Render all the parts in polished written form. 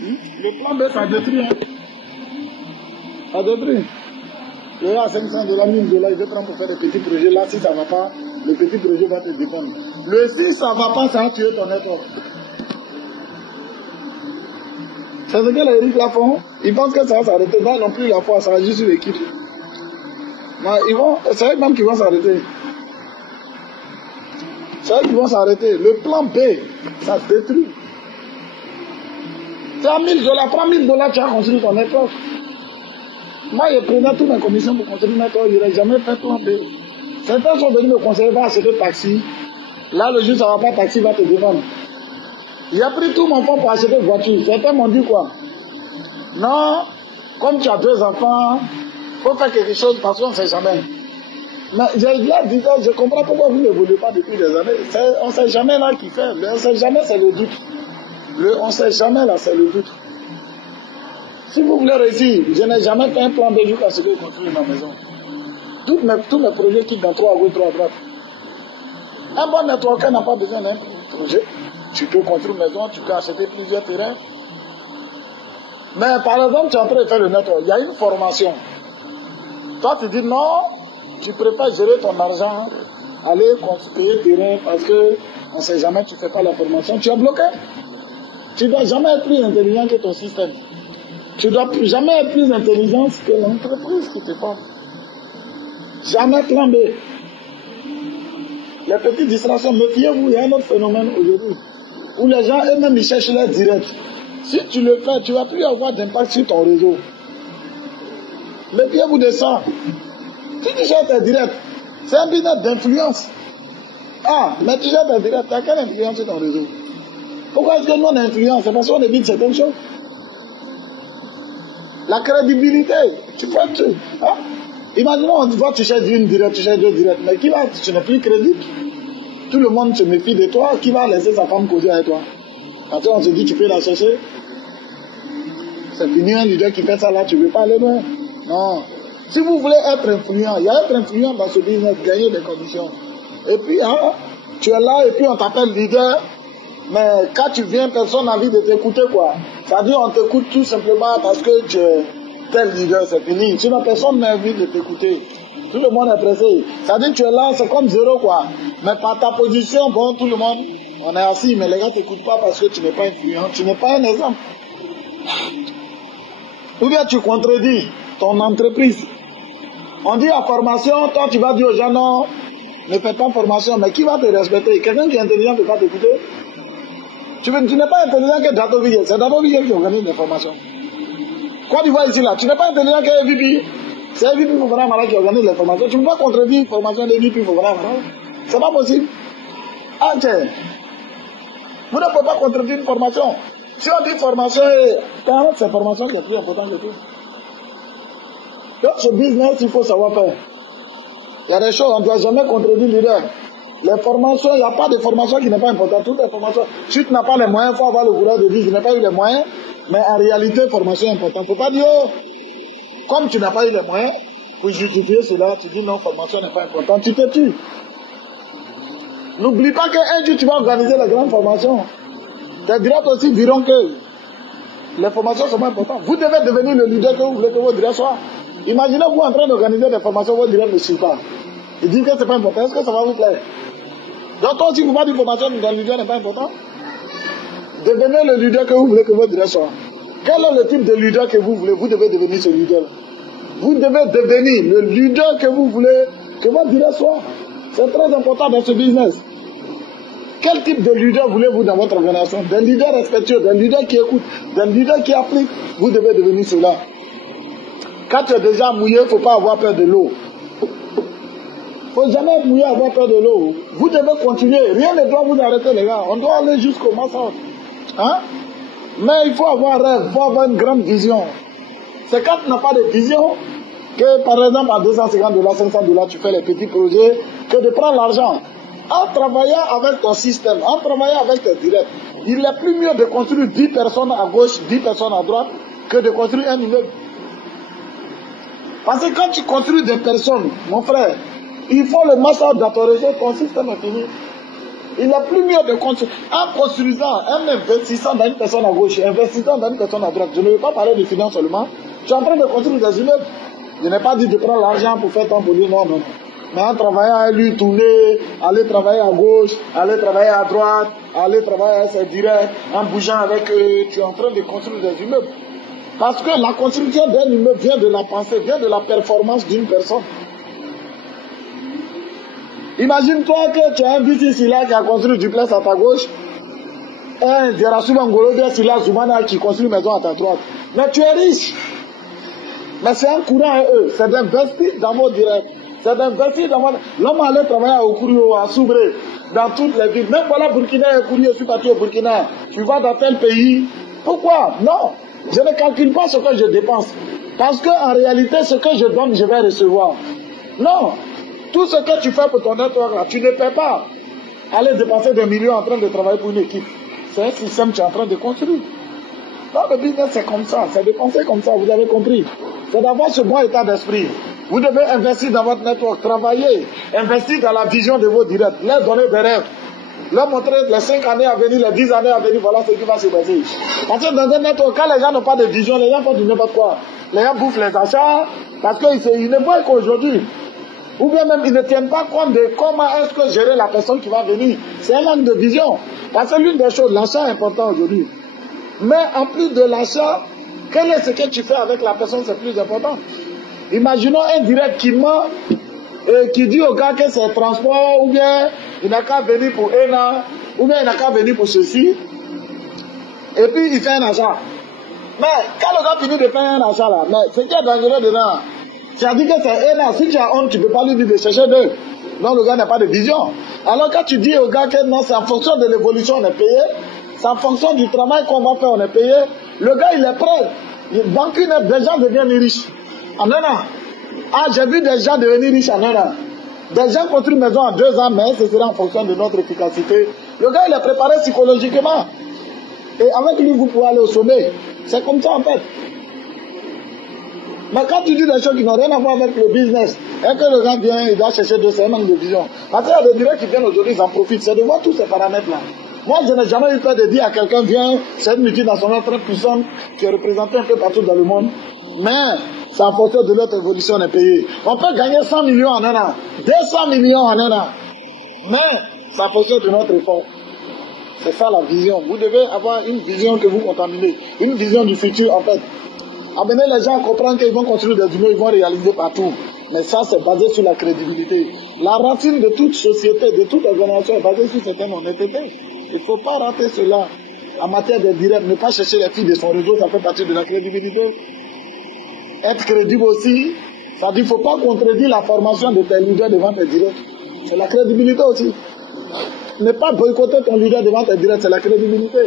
Le plan B, ça détruit. Hein. Ça détruit. Le gars à 500 $, 1000 $, il veut prendre pour faire des petits projets. Là, si ça ne va pas, le petit projet va te défendre. Le si ça ne va pas, ça va tuer ton network. C'est ce que les riches là font. Ils pensent que ça va s'arrêter. Non, non plus la foi, ça va juste sur l'équipe. C'est eux même qui vont s'arrêter. C'est eux qui vont s'arrêter. Le plan B, ça détruit. Tu as 1000 $, prends 1000 $, tu as construit ton network. Moi, je prenais toutes mes commissions pour construire un network, je n'aurais jamais fait plan B. Certains sont venus me conseiller, va acheter taxi. Là, le jour, ça ne va pas, taxi va te défendre. J'ai pris tout mon fonds pour acheter une voiture. Certains m'ont dit quoi? Non, comme tu as 2 enfants, il faut faire quelque chose parce qu'on ne sait jamais. Mais j'ai dit, je comprends pourquoi vous ne voulez pas depuis des années. On ne sait jamais là qui fait. Le on ne sait jamais, c'est le doute. Le on ne sait jamais là, c'est le doute. Si vous voulez réussir, je n'ai jamais fait un plan B jusqu'à ce que je construise ma maison. Tous mes projets quittent dans 3 à gauche, 3 à droite. Un bon networker n'a pas besoin d'un projet. Tu peux construire une maison, tu peux acheter plusieurs terrains. Mais par exemple, tu es en train de faire le network, il y a une formation. Toi, tu dis non, tu préfères gérer ton argent, aller payer terrain parce que on ne sait jamais, tu ne fais pas la formation, tu es bloqué. Tu ne dois jamais être plus intelligent que ton système. Tu ne dois jamais être plus intelligent que l'entreprise qui te forme. Jamais plan B. Les petites distractions, méfiez-vous, il y a un autre phénomène aujourd'hui où les gens eux-mêmes ils cherchent leur direct. Si tu le fais, tu ne vas plus avoir d'impact sur ton réseau. Méfiez-vous de ça. Si tu cherches tes directs, c'est un business d'influence. Ah, mais tu cherches tes directs, tu as quelle influence sur ton réseau? Pourquoi est-ce que nous on influence? C'est parce qu'on évite certaines choses. La crédibilité, tu peux être... Hein? Imaginons, on voit, tu cherches une directe, tu cherches 2 directs, mais qui va, tu n'es plus crédible. Tout le monde se méfie de toi, qui va laisser sa femme causer avec toi? Parce qu'on se dit, tu peux la chercher. C'est fini, un leader qui fait ça là, tu ne veux pas aller loin. Non. Si vous voulez être influent, il y a être influent dans ce business, gagner des conditions. Et puis, hein, tu es là et puis on t'appelle leader, mais quand tu viens, personne n'a envie de t'écouter, quoi. C'est-à-dire, on t'écoute tout simplement parce que tu es tel leader, c'est fini. Sinon, personne n'a envie de t'écouter. Tout le monde est pressé. C'est-à-dire, tu es là, c'est comme zéro, quoi. Mais par ta position, bon, tout le monde, on est assis, mais les gars ne t'écoutent pas parce que tu n'es pas influent. Tu n'es pas un exemple. Ou bien tu contredis ton entreprise. On dit à formation, toi tu vas dire aux gens non, ne fais pas formation, mais qui va te respecter? Quelqu'un qui est intelligent ne peut pas t'écouter. Tu n'es pas intelligent que Dato Vigel, c'est Dato Vigel qui organise les formations. Quoi tu vois ici là, tu n'es pas intelligent que EVP, c'est EVP Fofana Mara qui organise les formations. Tu ne peux pas contredire une formation d'EVP Fofana Mara. C'est pas possible. Ah tiens, vous ne pouvez pas contredire une formation. Si on dit formation, c'est formation qui est plus importante que tout. Dans ce business, il faut savoir faire. Il y a des choses, on ne doit jamais contredire le leader. Les formations, il n'y a pas de formation qui n'est pas importante. Toutes les formations, si tu n'as pas les moyens, il faut avoir le courage de dire, je n'ai pas eu les moyens, mais en réalité, formation est importante. Il ne faut pas dire, oh, comme tu n'as pas eu les moyens, pour justifier cela, tu dis non, formation n'est pas importante, tu te tues. N'oublie pas qu'un jour, tu vas organiser la grande formation. Tes directs aussi diront que les formations sont importantes. Vous devez devenir le leader que vous voulez que vos directs soient. Imaginez-vous en train d'organiser des formations, vos directs ne suivent pas. Ils disent que ce n'est pas important. Est-ce que ça va vous plaire? Donc toi aussi, vous parlez d'une formation, le leader n'est pas important. Devenez le leader que vous voulez que vos directs soient. Quel est le type de leader que vous voulez? Vous devez devenir ce leader. Vous devez devenir le leader que vous voulez que votre directs soient. C'est très important dans ce business. Quel type de leader voulez-vous dans votre organisation? Des leaders respectueux, des leaders qui écoutent, des leaders qui appliquent. Vous devez devenir cela. Quand tu es déjà mouillé, il ne faut pas avoir peur de l'eau. Il ne faut jamais être mouillé, avoir peur de l'eau. Vous devez continuer. Rien ne doit vous arrêter, les gars. On doit aller jusqu'au massacre. Hein? Mais il faut avoir un rêve, il faut avoir une grande vision. C'est quand tu n'as pas de vision que, par exemple, à 250 $, 500 $, tu fais les petits projets, que de prendre l'argent. En travaillant avec ton système, en travaillant avec tes directs, il est plus mieux de construire 10 personnes à gauche, 10 personnes à droite, que de construire un immeuble. Parce que quand tu construis des personnes, mon frère, il faut le massacre dans ton réseau, ton système est fini. Il est plus mieux de construire. En construisant, en investissant dans une personne à gauche, investissant dans une personne à droite. Je ne veux pas parler de finances seulement. Tu es en train de construire des immeubles. Je n'ai pas dit de prendre l'argent pour faire ton boulot, non, non. Mais en travaillant à lui, tourner, aller travailler à gauche, aller travailler à droite, aller travailler à ses directs, en bougeant avec eux, tu es en train de construire des immeubles. Parce que la construction d'un immeuble vient de la pensée, vient de la performance d'une personne. Imagine-toi que tu as un BTC là qui a construit du place à ta gauche, un Djerasou Bangolo Sila Zoumana qui construit une maison à ta droite. Mais tu es riche. Mais c'est un courant à eux, c'est d'investir dans vos directs. C'est d'investir dans votre... L'homme allait travailler à Okurio, à Soubré, dans toutes les villes. Même voilà Burkina et Okurio, je suis parti au Burkina. Tu vas dans tel pays. Pourquoi? Non. Je ne calcule pas ce que je dépense. Parce qu'en réalité, ce que je donne, je vais recevoir. Non. Tout ce que tu fais pour ton network, là, tu ne paies pas. Aller dépenser des millions en train de travailler pour une équipe. C'est un système que tu es en train de construire. Non, le business, c'est comme ça. C'est de penser comme ça, vous avez compris. C'est d'avoir ce bon état d'esprit. Vous devez investir dans votre network, travailler, investir dans la vision de vos directs, leur donner des rêves, leur montrer les 5 années à venir, les 10 années à venir, voilà ce qui va se passer. Parce que dans un network, quand les gens n'ont pas de vision, les gens font du n'importe quoi. Les gens bouffent les achats parce qu'ils ne voient qu'aujourd'hui. Ou bien même ils ne tiennent pas compte de comment est-ce que gérer la personne qui va venir. C'est un manque de vision. Parce que l'une des choses, l'achat est important aujourd'hui. Mais en plus de l'achat, quel est ce que tu fais avec la personne, c'est plus important. Imaginons un direct qui ment et qui dit au gars que c'est transport, ou bien il n'a qu'à venir pour un an, ou bien il n'a qu'à venir pour ceci, et puis il fait un achat. Mais quand le gars finit de faire un achat là, mais ce qui est dangereux dedans, tu as dit que c'est un an, si tu as honte, tu ne peux pas lui dire de chercher deux. Donc le gars n'a pas de vision. Alors quand tu dis au gars que non, c'est en fonction de l'évolution on est payé, c'est en fonction du travail qu'on va faire on est payé, le gars il est prêt. Dans une heure, des gens deviennent riches. En un an. Ah, j'ai vu des gens devenir riches en un an. Des gens construisent une maison en 2 ans, mais ce sera en fonction de notre efficacité. Le gars, il est préparé psychologiquement. Et avec lui, vous pouvez aller au sommet. C'est comme ça, en fait. Mais quand tu dis des choses qui n'ont rien à voir avec le business, et que le gars vient, il doit chercher de ces manques de vision. Parce qu'il y a des directs qui viennent aujourd'hui, ils en profitent. C'est de voir tous ces paramètres-là. Moi, je n'ai jamais eu peur de dire à quelqu'un, viens, c'est une multinationale très puissante qui est représentée un peu partout dans le monde. Mais, c'est en fonction de notre évolution, on est payé. On peut gagner 100 millions en un an, 200 millions en un an. Mais, c'est en fonction de notre effort. C'est ça la vision. Vous devez avoir une vision que vous contaminez. Une vision du futur, en fait. Amener les gens à comprendre qu'ils vont construire des immeubles, ils vont réaliser partout. Mais ça, c'est basé sur la crédibilité. La racine de toute société, de toute organisation est basée sur certaines honnêteté. Il ne faut pas rater cela. En matière de direct, ne pas chercher les filles de son réseau, ça fait partie de la crédibilité. Être crédible aussi, ça dit qu'il ne faut pas contredire la formation de tes leaders devant tes directs. C'est la crédibilité aussi. Ne pas boycotter ton leader devant tes directs, c'est la crédibilité.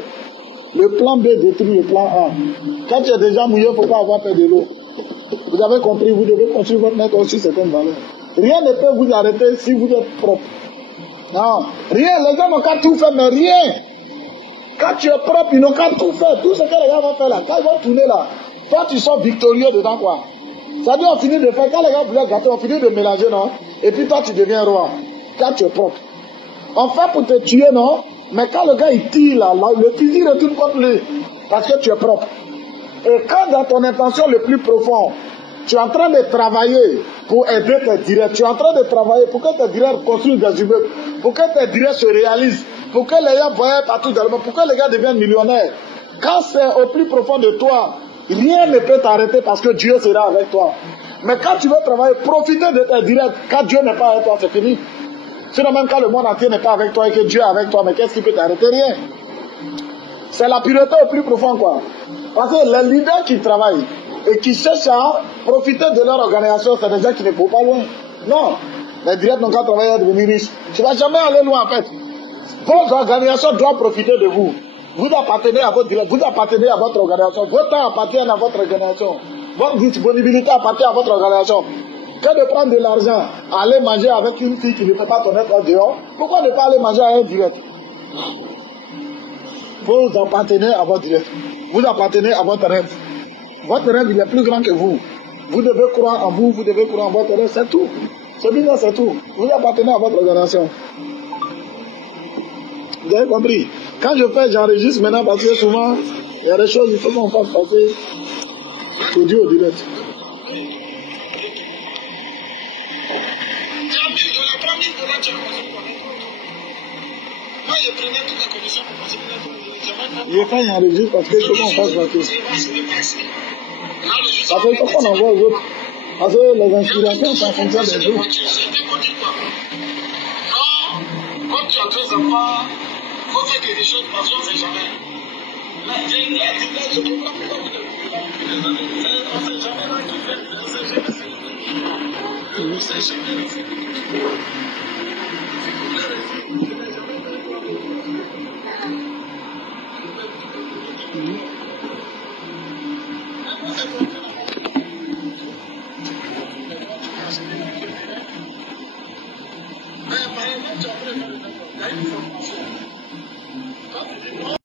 Le plan B détruit le plan A. Quand tu es déjà mouillé, il ne faut pas avoir peur de l'eau. Vous avez compris, vous devez construire votre net aussi certaines valeurs. Rien ne peut vous arrêter si vous êtes propre. Non, rien, les gens n'ont qu'à tout faire, mais rien. Quand tu es propre, ils n'ont qu'à tout faire. Tout ce que les gars vont faire là, quand ils vont tourner là, toi tu sors victorieux dedans quoi. Ça dit on finit de faire, quand les gars voulaient gâter, on finit de mélanger, non? Et puis toi tu deviens roi. Quand tu es propre. On fait pour te tuer, non? Mais quand le gars il tire là, le fusil retourne contre lui. Parce que tu es propre. Et quand dans ton intention le plus profond, tu es en train de travailler pour aider tes directs, tu es en train de travailler pour que tes directs construisent des immeubles, pour que tes directs se réalisent, pour que les gens voient partout dans le monde, pour que les gars deviennent millionnaires. Quand c'est au plus profond de toi, rien ne peut t'arrêter parce que Dieu sera avec toi. Mais quand tu veux travailler, profiter de tes directs, quand Dieu n'est pas avec toi, c'est fini. Sinon même quand le monde entier n'est pas avec toi et que Dieu est avec toi, mais qu'est-ce qui peut t'arrêter? Rien. C'est la pureté au plus profond quoi. Parce que les leaders qui travaillent et qui cherchent à profiter de leur organisation, c'est des gens qui ne vont pas loin. Non, les directs n'ont qu'à travailler à devenir riches. Tu ne vas jamais aller loin en fait. Votre organisation doit profiter de vous. Vous appartenez à votre direct, vous appartenez à votre organisation. Votre temps appartient à votre organisation. Votre disponibilité appartient à votre organisation. Que de prendre de l'argent, aller manger avec une fille qui ne peut pas te mettre dehors, pourquoi ne pas aller manger à un direct? Vous appartenez à votre direct. Vous appartenez à votre rêve. Votre rêve, il est plus grand que vous. Vous devez croire en vous, vous devez croire en votre rêve, c'est tout. Ce business, c'est tout. Vous appartenez à votre organisation. Vous avez compris? Quand je fais, j'enregistre maintenant parce que souvent, il y a des choses, il faut qu'on fasse passer audio au direct. Je fais, j'enregistre parce que il faut qu'on fasse passer. Parce qu'il faut qu'on envoie aux autres. Parce que les inspirations sont en fonction des autres. Quand tu as 2 enfants, il faut faire quelque chose parce qu'on ne sait jamais. On ne sait jamais.